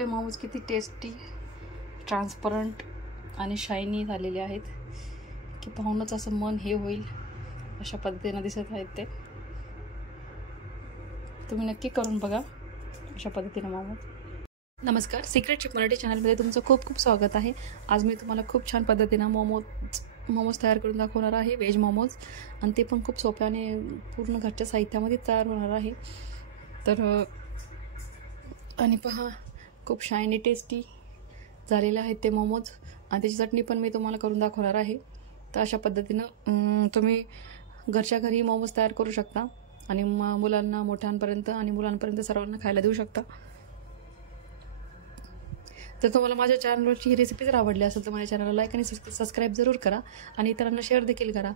आपले मोमोज किती tasty, transparent आणि शायनी झालेले आहेत की पाहूनच असं मन हे होईल अशा पद्धतीने दिसत आहेत ते. तुम्ही नक्की करून बघा अशा पद्धतीने मोमोज. नमस्कार, सिक्रेट शेफ मराठी चॅनलमध्ये तुमचं खूप खूप स्वागत आहे. आज मी तुम्हाला खूप छान पद्धतीनं मोमोज तयार करून दाखवणार आहे, व्हेज मोमोज, आणि ते पण खूप सोप्या आणि पूर्ण घरच्या साहित्यामध्ये तयार होणार आहे. तर आणि पहा, खूप शायनी टेस्टी झालेले आहेत ते मोमोज, आणि त्याची चटणी पण मी तुम्हाला करून दाखवणार आहे. तर अशा पद्धतीनं तुम्ही घरच्या घरी मोमोज तयार करू शकता आणि मुलांना, मोठ्यांपर्यंत आणि मुलांपर्यंत सर्वांना खायला देऊ शकता. तर तुम्हाला माझ्या चॅनलवरची ही रेसिपी जर आवडली असेल तर माझ्या चॅनलला लाईक आणि सबस्क्राईब जरूर करा आणि इतरांना शेअर देखील करा.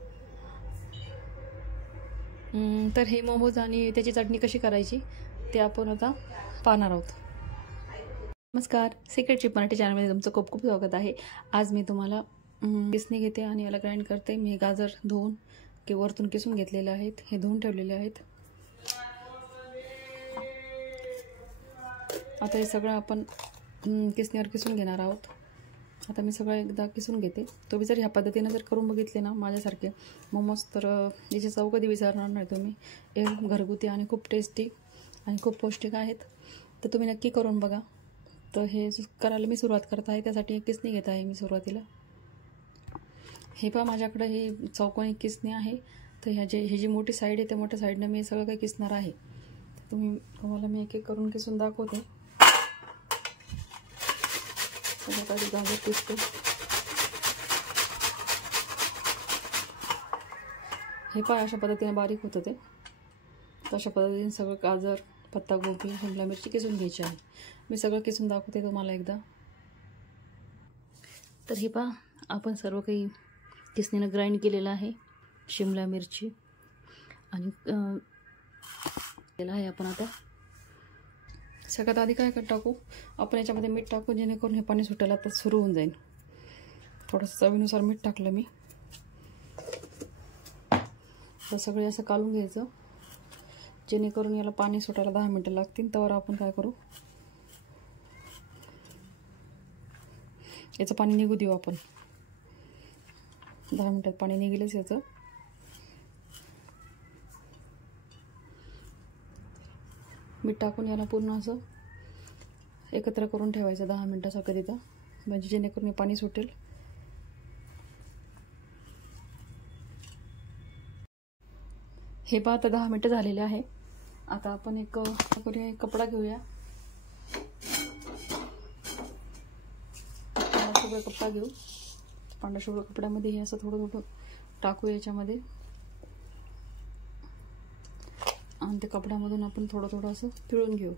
तर हे मोमोज आणि त्याची चटणी कशी करायची ते आपण आता पाहणार आहोत. नमस्कार, सिक्रेट शेफ मराठी चॅनलमध्ये तुमचं खूप खूप स्वागत आहे. आज मी तुम्हाला किसणी घेते आणि याला ग्राइंड करते. मी गाजर धुवून वरतून किसून घेतलेले आहेत, हे धुवून ठेवलेले आहेत. आता हे सगळं आपण किसणीवर किसून घेणार आहोत. आता मी सगळं एकदा किसून घेते. तुम्ही जर ह्या पद्धतीनं जर करून बघितले ना माझ्यासारखे मोमोज, तर याची चव कधी विसरणार नाही तुम्ही. हे घरगुती आणि खूप टेस्टी आणि खूप पौष्टिक आहेत. तर तुम्ही नक्की करून बघा. तर हे करायला मी सुरुवात करत आहे, त्यासाठी एक किसणी घेत आहे मी सुरुवातीला. हे पहा, माझ्याकडे ही चौकोनी किसणी आहे. तर ही जी मोठी साईड आहे त्या मोठ्या साईडनं मी सगळं काही किसणार आहे. तर तुम्हाला मी एक एक करून किसून दाखवते. त्याच्यासाठी गाजर किसते. हे पहा, अशा पद्धतीने बारीक होतं ते. अशा पद्धतीने सगळं गाजर, पत्तागोबी, शिमला मिरची किसून घ्यायची आहे. मी सगळं किसून दाखवते तुम्हाला एकदा. तर हे पहा, आपण सर्व काही किसणीनं ग्राइंड केलेलं आहे. शिमला मिरची आणि केलं आहे आपण. आता सगळ्यात आधी काय टाकू आपण, याच्यामध्ये मीठ टाकू, जेणेकरून हे पाणी सुटायला आता सुरू होऊन जाईल. थोडंसं चवीनुसार मीठ टाकलं मी. तर सगळे असं कालून घ्यायचं, जेणेकरून याला पाणी सुटायला 10 मिनटं लागतील. तर आपण काय करू, याचं पाणी निघू देऊ आपण. 10 मिनटात पाणी निघेलच याचं. मीठ टाकून याला पूर्ण असं एकत्र करून ठेवायचं 10 मिनटासाठी तिथं, म्हणजे जेणेकरून पाणी सुटेल. हे पहा, आता 10 मिनटं झालेले आहे. आता आपण एक कपडा घेऊया. शुभ्र कपडा घेऊ. पांढऱ्या शुभ्र कपड्यामध्ये हे असं थोडं थोडं टाकू याच्यामध्ये, आणि त्या कपड्यामधून आपण थोडं थोडं असं पिळून घेऊ.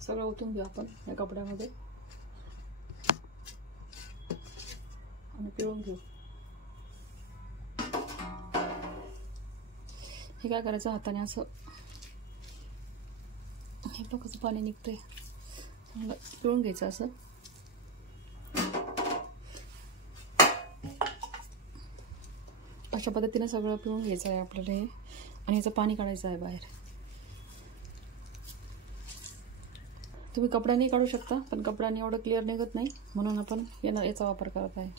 सगळं ओतून घेऊ आपण या कपड्यामध्ये आणि पिळून घेऊ. हे काय करायचं, हाताने असं, हे बघ कसं पाणी निघतंय, पिळून घ्यायचं असं. अशा पद्धतीने सगळं पिळून घ्यायचं आहे आपल्याला हे, आणि याचं पाणी काढायचं आहे बाहेर. तुम्ही कपड्याने काढू शकता, पण कपड्याने एवढं क्लिअर निघत नाही, म्हणून आपण याचा वापर करत आहे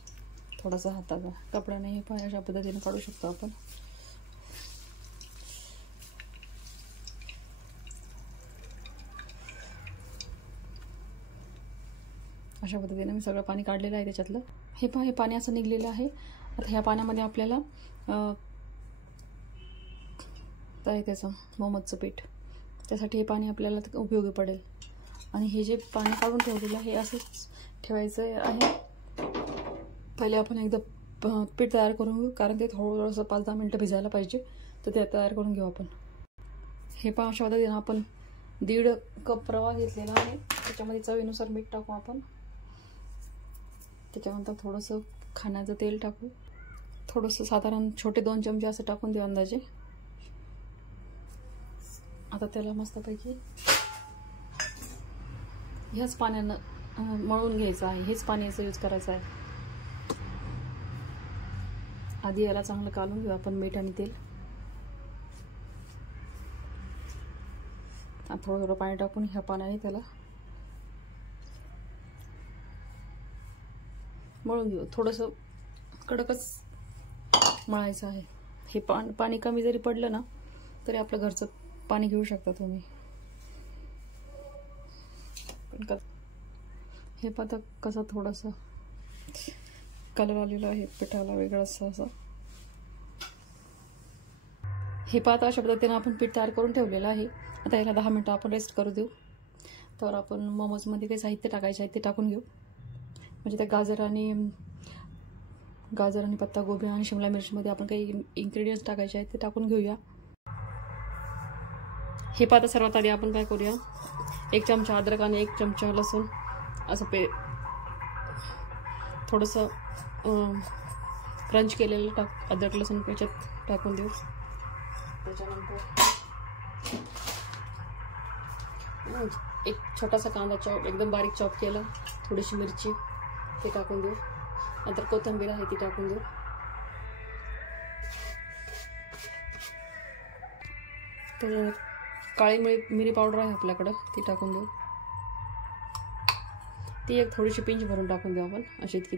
थोडासा हाताचा. कपड्याने हे पाय अशा पद्धतीने काढू शकतो आपण. अशा पद्धतीने मी सगळं पाणी काढलेलं आहे त्याच्यातलं. हे पहा, हे पाणी असं निघलेलं आहे. आता ह्या पाण्यामध्ये आपल्याला काय त्याचं मोमोजचं पीठ, त्यासाठी हे पाणी आपल्याला उपयोगी पडेल. आणि हे जे पाणी काढून ठेवलेलं आहे हे असंच ठेवायचं आहे. पहिले आपण एकदा पीठ तयार करून घेऊ, कारण ते थोडंसं 5-10 मिनटं भिजायला पाहिजे. तर ते तयार करून घेऊ आपण. हे पहा, अशा पद्धतीनं आपण 1.5 कप रवा घेतलेला आहे. त्याच्यामध्ये चवीनुसार मीठ टाकू आपण. त्याच्यानंतर थोडंसं खाण्याचं तेल टाकू. थोडंसं साधारण छोटे 2 चमचे असं टाकून देऊ अंदाजे. आता त्याला मस्तपैकी ह्याच पाण्यानं मळून घ्यायचं आहे. हेच पाणी याचं यूज करायचं आहे. आधी याला चांगलं कालून घेऊ आपण मीठ आणि तेल. थोडं थोडं पाणी टाकून ह्या पाण्याने त्याला मळून घेऊ. थोडंसं कडकच मळायचं आहे. हे पाणी कमी जरी पडलं ना तरी आपलं घरचं पाणी घेऊ शकता तुम्ही. हे पाता कसं थोडंसं कलर आलेला आहे पिठाला वेगळासा असं. हे पाता अशा पद्धतीने आपण पीठ तयार करून ठेवलेलं आहे. आता याला 10 मिनटं आपण रेस्ट करू देऊ. तर आपण मोमोजमध्ये काही साहित्य टाकायचे आहे ते टाकून घेऊ. म्हणजे त्या गाजर आणि पत्तागोबी आणि शिमला मिरचीमध्ये आपण काही इन्ग्रेडियंट्स टाकायचे आहेत ते टाकून घेऊया. हे पाता सर्वात आधी आपण काय करूया, 1 चमचा अद्रक आणि 1 चमचा लसूण असं थोडंसं क्रंच केलेलं अद्रक लसूण याच्यात टाकून देऊ. त्याच्यानंतर 1 छोटासा कांदा एकदम बारीक चॉप केला, थोडीशी मिरची ते टाकून देऊ. नंतर कोथिंबीर आहे ती टाकून देऊ. तर काळी मिरी पावडर आहे आपल्याकडं ती टाकून देऊ. ती एक थोडीशी पिंच भरून टाकून देऊ आपण अशी इतकी.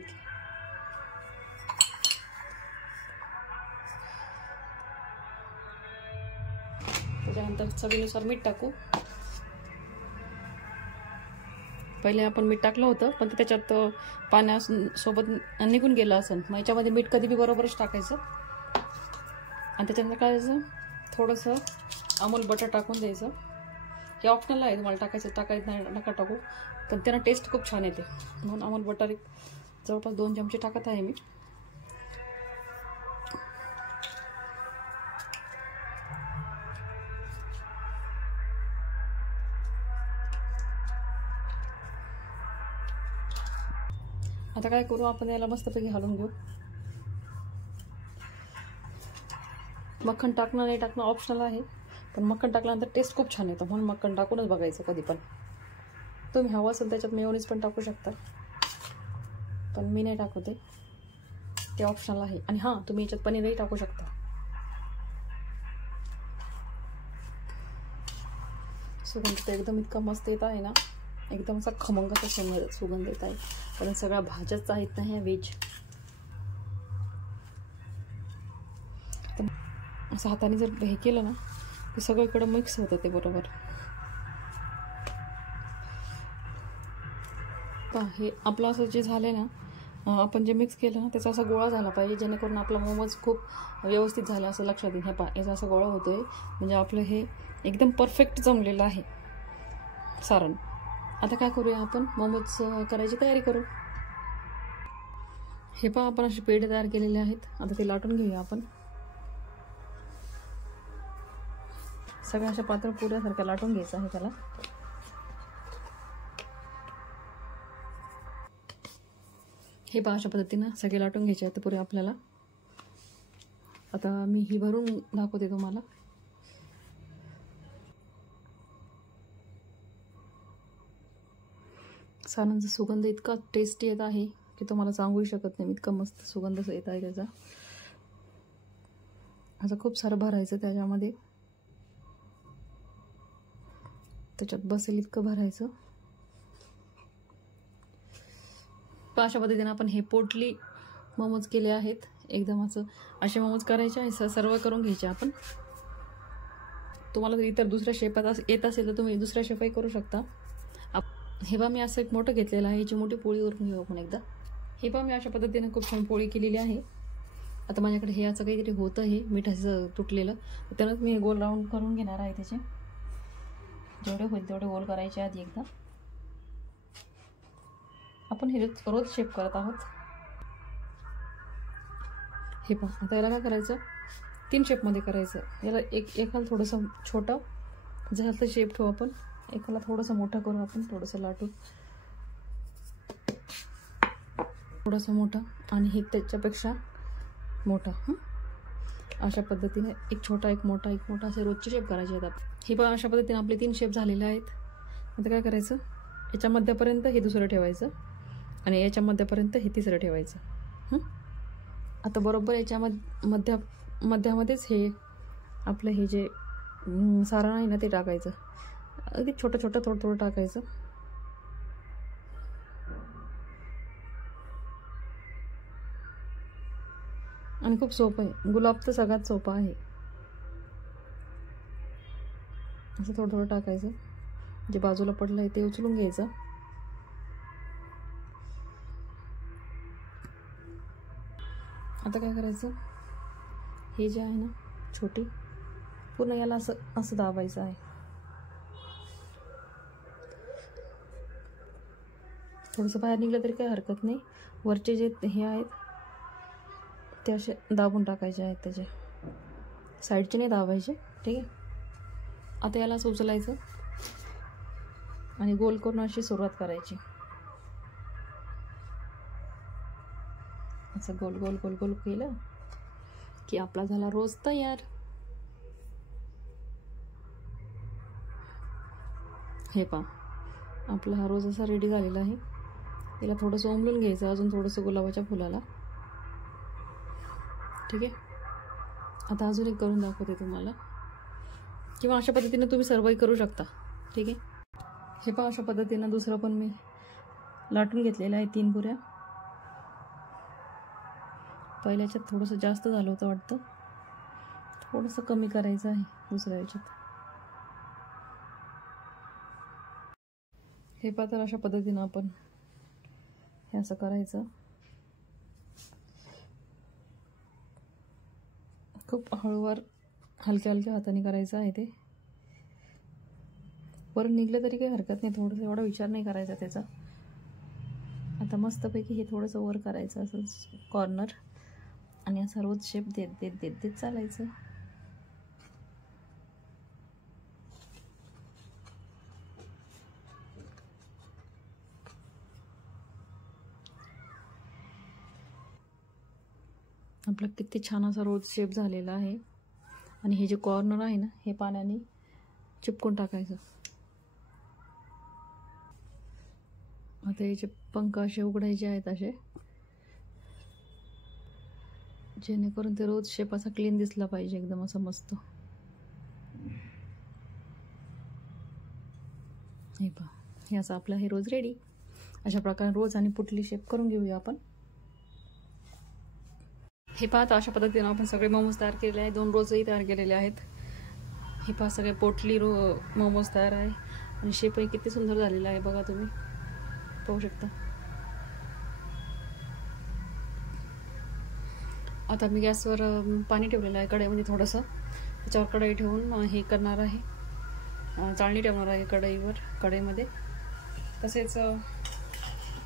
त्याच्यानंतर चवीनुसार मीठ टाकू. पहिले आपण मीठ टाकलं होतं पण ते त्याच्यात पाण्यासोबत निघून गेलं असेल. मग याच्यामध्ये मीठ कधी बी बरोबरच टाकायचं. आणि त्याच्यानंतर काय करायचं, थोडंसं अमूल बटर टाकून द्यायचं. हे ऑप्शनल आहे, तुम्हाला टाकायचं नाही नका टाकू, पण त्यांना टेस्ट खूप छान येते. म्हणून अमूल बटर जवळपास 2 चमचे टाकत आहे मी. आता काय करू, आपण याला मस्तपैकी घालून घेऊ. मक्खन टाकणं नाही टाकणं ऑप्शनल आहे, पण मक्खन टाकल्यानंतर टेस्ट खूप छान येतो. म्हणून मक्खन टाकूनच बघायचं कधी पण. तुम्ही हवं असेल त्याच्यात मेयोनीज पण टाकू शकता, पण मी नाही टाकते, ते ऑप्शनल आहे. आणि हां, तुम्ही याच्यात पनीरही टाकू शकता. सुगंध तर एकदम इतका मस्त येत आहे ना, एकदम असा खमंग असा सुगंध येत आहे. कारण सगळ्या भाज्याच आहेत ना ह्या व्हेज. असं हाताने जर हे केलं ना ते सगळीकडे मिक्स होतं ते बरोबर. हे आपलं असं जे झालं ना, आपण जे मिक्स केलं ना त्याचा असा गोळा झाला पाहिजे, जेणेकरून आपला मोमोज खूप व्यवस्थित झाला असं लक्षात येईल. याचा असा गोळा होतोय म्हणजे आपलं हे एकदम परफेक्ट जमलेलं आहे सारण. आता काय करूया, आपण मोमोज करायची तयारी करू. हे पहा, आपण असे पेढे तयार केलेले आहेत. आता ते लाटून घेऊया आपण. सगळ्या अशा पातळ पुऱ्यासारख्या लाटून घ्यायचं आहे त्याला. हे पहा, अशा पद्धतीनं सगळे लाटून घ्यायचे आहेत पुरे आपल्याला. आता मी ही भरून दाखवते तुम्हाला. सारांचा सुगंध इतका टेस्टी येत आहे की तुम्हाला सांगूही शकत नाही. इतका मस्त सुगंध येत आहे त्याचा. असं खूप सारं भरायचं त्याच्यामध्ये, त्याच्यात बसेल इतकं भरायचं. अशा पद्धतीने आपण हे पोटली मोमोज केले आहेत. एकदम असं असे मोमोज करायचे आहे, सर्व करून घ्यायचे आपण. तुम्हाला जर इतर दुसऱ्या शेपात येत असेल तर तुम्ही दुसऱ्या शेपही करू शकता. हे बा मी असं एक मोठं घेतलेलं आहे, याची मोठी पोळी करून घेऊ आपण एकदा. हे बा मी अशा पद्धतीने खूप छान पोळी केलेली आहे. आता माझ्याकडे हे असं काहीतरी होतं, हे मिठाचं तुटलेलं, त्यानंच मी गोल राऊंड करून घेणार आहे. त्याचे जेवढे होईल तेवढे गोल करायचे आधी एकदा. आपण हे रोज शेप करत आहोत. हे पहा, आता याला काय करायचं, 3 शेपमध्ये करायचं. याला एकाला थोडंसं छोटं झालं तर शेप ठेवू आपण, एकाला थोडंसं मोठं करू आपण, थोडंसं लाटून थोडंसं मोठं, आणि हे त्याच्यापेक्षा मोठं. अशा पद्धतीने एक छोटा एक मोठा एक मोठा असे रोजचे शेप करायचे आहेत आपण. हे पण अशा पद्धतीने आपले 3 शेप झालेले आहेत. आता काय करायचं, याच्या मध्यापर्यंत हे दुसरं ठेवायचं आणि याच्या मध्यापर्यंत हे तिसरं ठेवायचं. आता बरोबर याच्या मध्यामध्येच हे आपलं हे जे सारण आहे ना ते टाकायचं. अगदी छोटं छोटं थोडं थोडं टाकायचं. आणि खूप सोपं आहे. गुलाब तर सगळ्यात सोपा आहे. असं थोडं थोडं टाकायचं. जे बाजूला पडलं आहे ते उचलून घ्यायचं. आता काय करायचं, हे जे आहे ना छोटी, पूर्ण याला असं असं दाबायचं आहे. थोडंसं बाहेर निघलं तरी काही हरकत नाही. वरचे जे हे आहेत ते असे दाबून टाकायचे आहेत, त्याचे साईडचे नाही दाबायचे. ठीक आहे. आता याला असं उचलायचं आणि गोल करून अशी सुरुवात करायची. असं गोल गोल गोल गोल केलं की आपला झाला रोज तयार. हे पहा, आपला हा रोज असा रेडी झालेला आहे. याला थोडंसं उमलून घ्यायचं, अजून थोडंसं गुलाबाच्या फुलाला. ठीक आहे. आता अजून एक करून दाखवते तुम्हाला, किंवा अशा पद्धतीने तुम्ही सर्वही करू शकता. ठीक आहे. हे पहा, अशा पद्धतीनं दुसरं पण मी लाटून घेतलेलं आहे 3 पुऱ्या. पहिल्याच्यात थोडंसं जास्त झालं होतं वाटतं, थोडंसं कमी करायचं आहे दुसऱ्या याच्यात. हे पहा, तर अशा पद्धतीनं आपण हे असं करायचं. खूप हळूवार हलक्या हलक्या हाताने करायचं आहे ते. वरून निघलं तरी काही हरकत नाही, थोडंसं एवढा विचार नाही करायचा त्याचा. आता मस्तपैकी हे थोडंसं वर करायचं असं कॉर्नर, आणि असा रोज शेप देत देत देत देत चालायचं. आपला किती छान असा रोज शेप झालेला आहे. आणि हे जे कॉर्नर आहे ना, हे पाण्याने चिपकून टाकायचं. आता याचे पंख असे उघडायचे आहेत असे, जेणेकरून ते रोज शेप असा क्लीन दिसला पाहिजे, एकदम असा मस्त. हे पहा, हे असं आपलं हे रोज रेडी. अशा प्रकारे रोज आणि पुटली शेप करून घेऊया आपण. हे पहा, अशा पद्धतीने आपण सगळे मोमोज तयार केलेले आहे. 2 रोजही तयार केलेले आहेत. हे पहा, सगळे पोटली मोमोज तयार आहे. आणि शेपही किती सुंदर झालेला आहे बघा, तुम्ही पाहू शकता. आता मी गॅसवर पाणी ठेवलेलं आहे कढईमध्ये थोडंसं. त्याच्यावर कढई ठेवून हे करणार आहे, चाळणी ठेवणार आहे कढईमध्ये. तसेच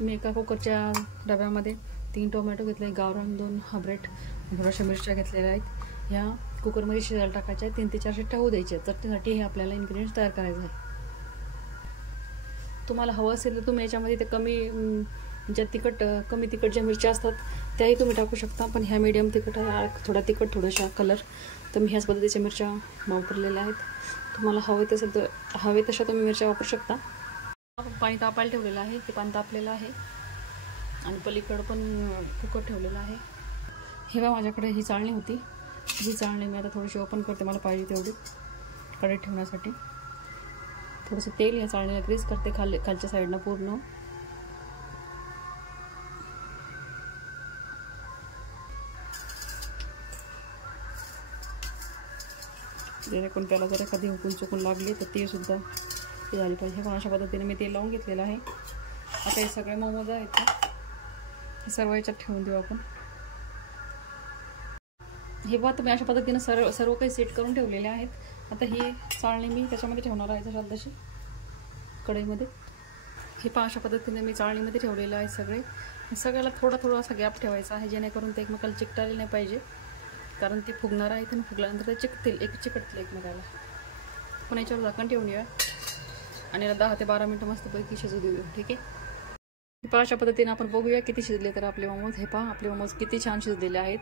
मी एका कुकरच्या डब्यामध्ये 3 टोमॅटो घेतले, गावरान 2 हाब्रेट, थोड्याशा मिरच्या घेतलेल्या आहेत. ह्या कुकरमध्ये शिजायला टाकायच्या आहेत. 3 ते 4 शिट्ट्या होऊ द्यायच्या. तर त्यासाठी हे आपल्याला इन्ग्रेडियंट्स तयार करायचं आहे. तुम्हाला हवं असेल तर तुम्ही याच्यामध्ये ते कमी तिखट ज्या मिरच्या असतात त्याही तुम्ही टाकू शकता. पण ह्या मीडियम तिखट आहे, थोडा तिखट थोडाशा कलर, तर मी ह्याच पद्धतीच्या मिरच्या वापरलेल्या आहेत. तुम्हाला हवे तशा तुम्ही मिरच्या वापरू शकता. पाणी तापायला ठेवलेलं आहे, ते पाणी तापलेलं आहे. आणि पलीकडं पण कुकर ठेवलेलं आहे. हे बघा, माझ्याकडे ही चाळणी होती. ही चाळणी मी आता थोडीशी ओपन करते, मला पाहिजे तेवढी कढईत ठेवण्यासाठी. थोडंसं तेल या चाळणीला ग्रीस करते खालच्या साईडनं पूर्ण. जेणेकरून त्याला जर एखादी हुकून चुकून लागली तर ते सुद्धा हे झाली पाहिजे. पण अशा पद्धतीने मी तेल लावून घेतलेलं आहे. आता हे सगळे मोमोज आहेत हे सर्व याच्यात ठेवून देऊ आपण. हे बघा, तुम्ही अशा पद्धतीने सर्व काही सेट करून ठेवलेले आहेत. आता ही चाळणी मी त्याच्यामध्ये ठेवणार आहे, तशी कढईमध्ये. हे पहा, अशा पद्धतीने मी चाळणीमध्ये ठेवलेलं आहे सगळ्याला थोडा असा गॅप ठेवायचा आहे, जेणेकरून ते एकमेकाला चिकटायला नाही पाहिजे. कारण ते फुगणार आहे, आणि फुगल्यानंतर ते चिकटतील एकमेकाला. पण याच्यावर झाकण ठेवून येऊया आणि 10 ते 12 मिनटं मस्तपैकी शिजू देऊया. ठीक आहे. पहा, अशा पद्धतीने आपण बघूया किती शिजले तर आपले मोमोज. हे पहा, आपले मोमोज किती छान शिजलेले आहेत.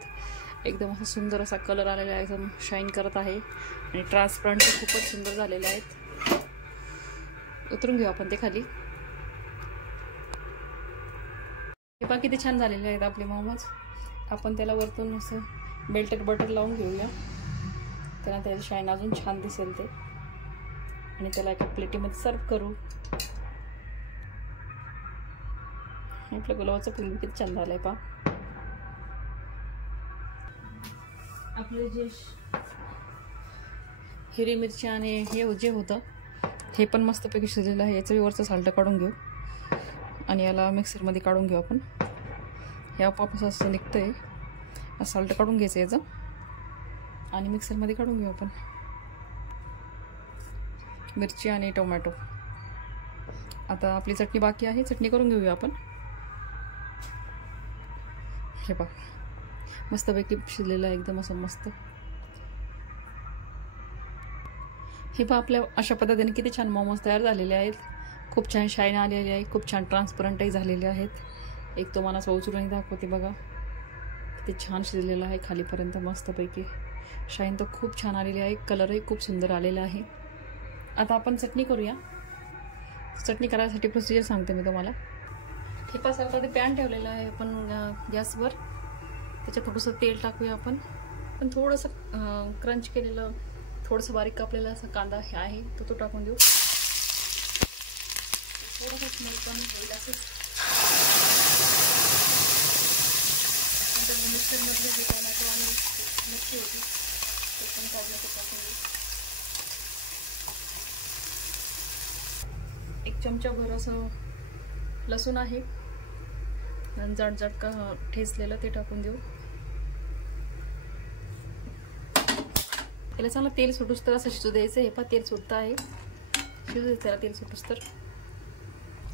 एकदम असा सुंदर असा कलर आलेला आहे, एकदम शाईन करत आहे. आणि ट्रान्सपरंट खूपच सुंदर झालेले आहेत. उतरून घेऊ आपण ते खाली. हे पहा, किती छान झालेले आहेत आपले मोमोज. आपण त्याला वरतून असं बेल्टेड बटर लावून घेऊया, त्याला त्याची शाईन अजून छान दिसेल ते. आणि त्याला एका प्लेटीमध्ये सर्व करू. आपलं गुलाबाचं फुल किती छान झालंय पहा. आपले जे हिरवी मिरची आणि हे जे होतं हे पण मस्तपैकी शिजलेलं आहे. याचं वरचं साल्ट काढून घेऊ आणि याला मिक्सरमध्ये काढून घेऊ आपण. हे आपोआप असं निघतंय. साल्ट काढून घ्यायचं याचं आणि मिक्सरमध्ये काढून घेऊ आपण. मिरची आणि टोमॅटो. आता आपली चटणी बाकी आहे, चटणी करून घेऊया आपण. हे पहा मस्तपैकी शिजलेलं आहे एकदम असं मस्त. हे पहा आपल्या अशा पद्धतीने किती छान मोमोज तयार झालेले आहेत. खूप छान शाईन आलेले आहे, खूप छान ट्रान्सपरंटही झालेले आहेत. एक तो मला उचलून दाखवते बघा, किती छान शिजलेलं आहे खालीपर्यंत मस्तपैकी. शाईन तर खूप छान आलेली आहे, कलरही खूप सुंदर आलेला आहे. आता आपण चटणी करूया. चटणी करायसाठी प्रोसिजर सांगते मी तुम्हाला. हे पासारखं ते पॅन ठेवलेलं आहे आपण गॅसवर. त्याच्यात थोडंसं तेल टाकूया आपण. पण थोडंसं क्रंच केलेलं, थोडंसं बारीक कापलेला असा कांदा हे आहे तो टाकून देऊ. थोडंसं स्मेल कमी होईल असं. मिक्सरमधले जे टोमॅटो आणि मिरची होती ते पण काढण्याचं टाकून देऊ. एक चमचाभर असं लसूण आहे जाड का ठेचलेलं ते टाकून देऊ. त्याला चांगलं तेल सुटूस तर असं शिजू द्यायचं. हे पण तेल सुटतं आहे, शिजू द्यायचं त्याला तेल सुटूस तर.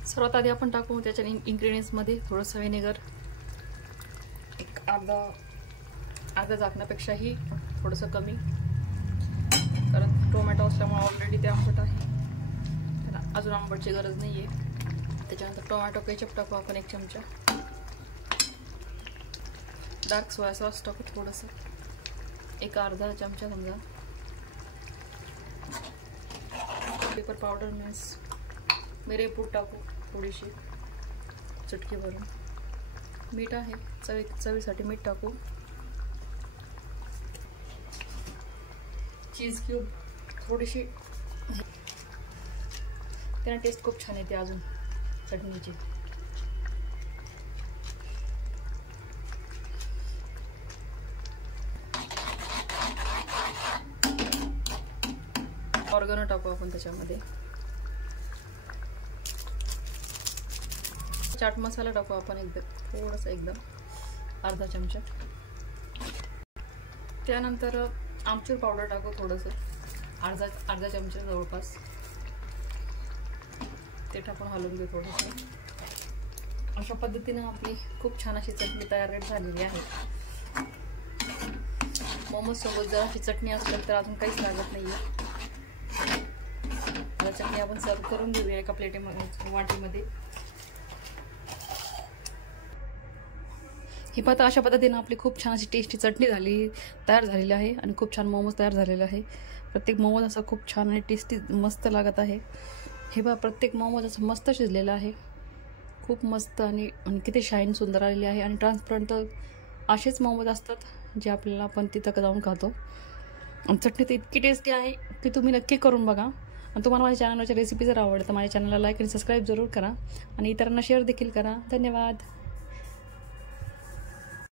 सर्वात आधी आपण टाकू त्याच्या इन्ग्रेडियंट्समध्ये थोडंसं व्हिनेगर, एक अर्धा झाकण्यापेक्षाही थोडंसं कमी, कारण टोमॅटो असल्यामुळे ऑलरेडी ते आंबट आहे, त्याला अजून आंबटची गरज नाही आहे. त्याच्यानंतर टोमॅटो केचप टाकू आपण 1 चमचा. डार्क सोया सॉस टाकू थोडंसं, एक अर्धा चमचा समजा. पेपर पावडर मीन्स मिरे पूड टाकू थोडीशी, चटकी भरून. मीठ आहे चवीसाठी मीठ टाकू. चीज क्यूब थोडीशी, त्याला टेस्ट खूप छान येते अजून चटणीची. ऑर्गॅनो टाकू आपण त्याच्यामध्ये. चाट मसाला टाकू आपण थोडासा एकदम अर्धा चमचा. त्यानंतर आमचूर पावडर टाकू थोडंसं अर्धा चमचा जवळपास. ते टाकून हलवून घेऊ थोडंसं. अशा पद्धतीनं आपली खूप छान अशी चटणी तयार झालेली आहे. मोमोज सोबत जर अशी चटणी असेल तर अजून काहीच लागत नाही आहे. चटणी आपण सर्व करून घेऊया एका प्लेटीमध्ये, वाटीमध्ये. ही पाहता अशा पद्धतीनं आपली खूप छान अशी टेस्टी चटणी तयार झालेली आहे आणि खूप छान मोमोज तयार झालेले आहे. प्रत्येक मोमोज असं खूप छान आणि टेस्टी मस्त लागत आहे. हे बघा प्रत्येक मोमोज असं मस्त शिजलेलं आहे, खूप मस्त आणि किती शाईन सुंदर आलेली आहे. आणि ट्रान्सपरंट असेच मोमोज असतात जे आपल्याला आपण तिथं जाऊन खातो. आणि चटणी तर इतकी टेस्टी आहे की तुम्ही नक्की करून बघा. आणि तुम्हाला माझ्या चॅनलवरच्या रेसिपी जर आवडतं माझ्या चॅनलला लाईक आणि सबस्क्राईब जरूर करा आणि इतरांना शेअर देखील करा. धन्यवाद.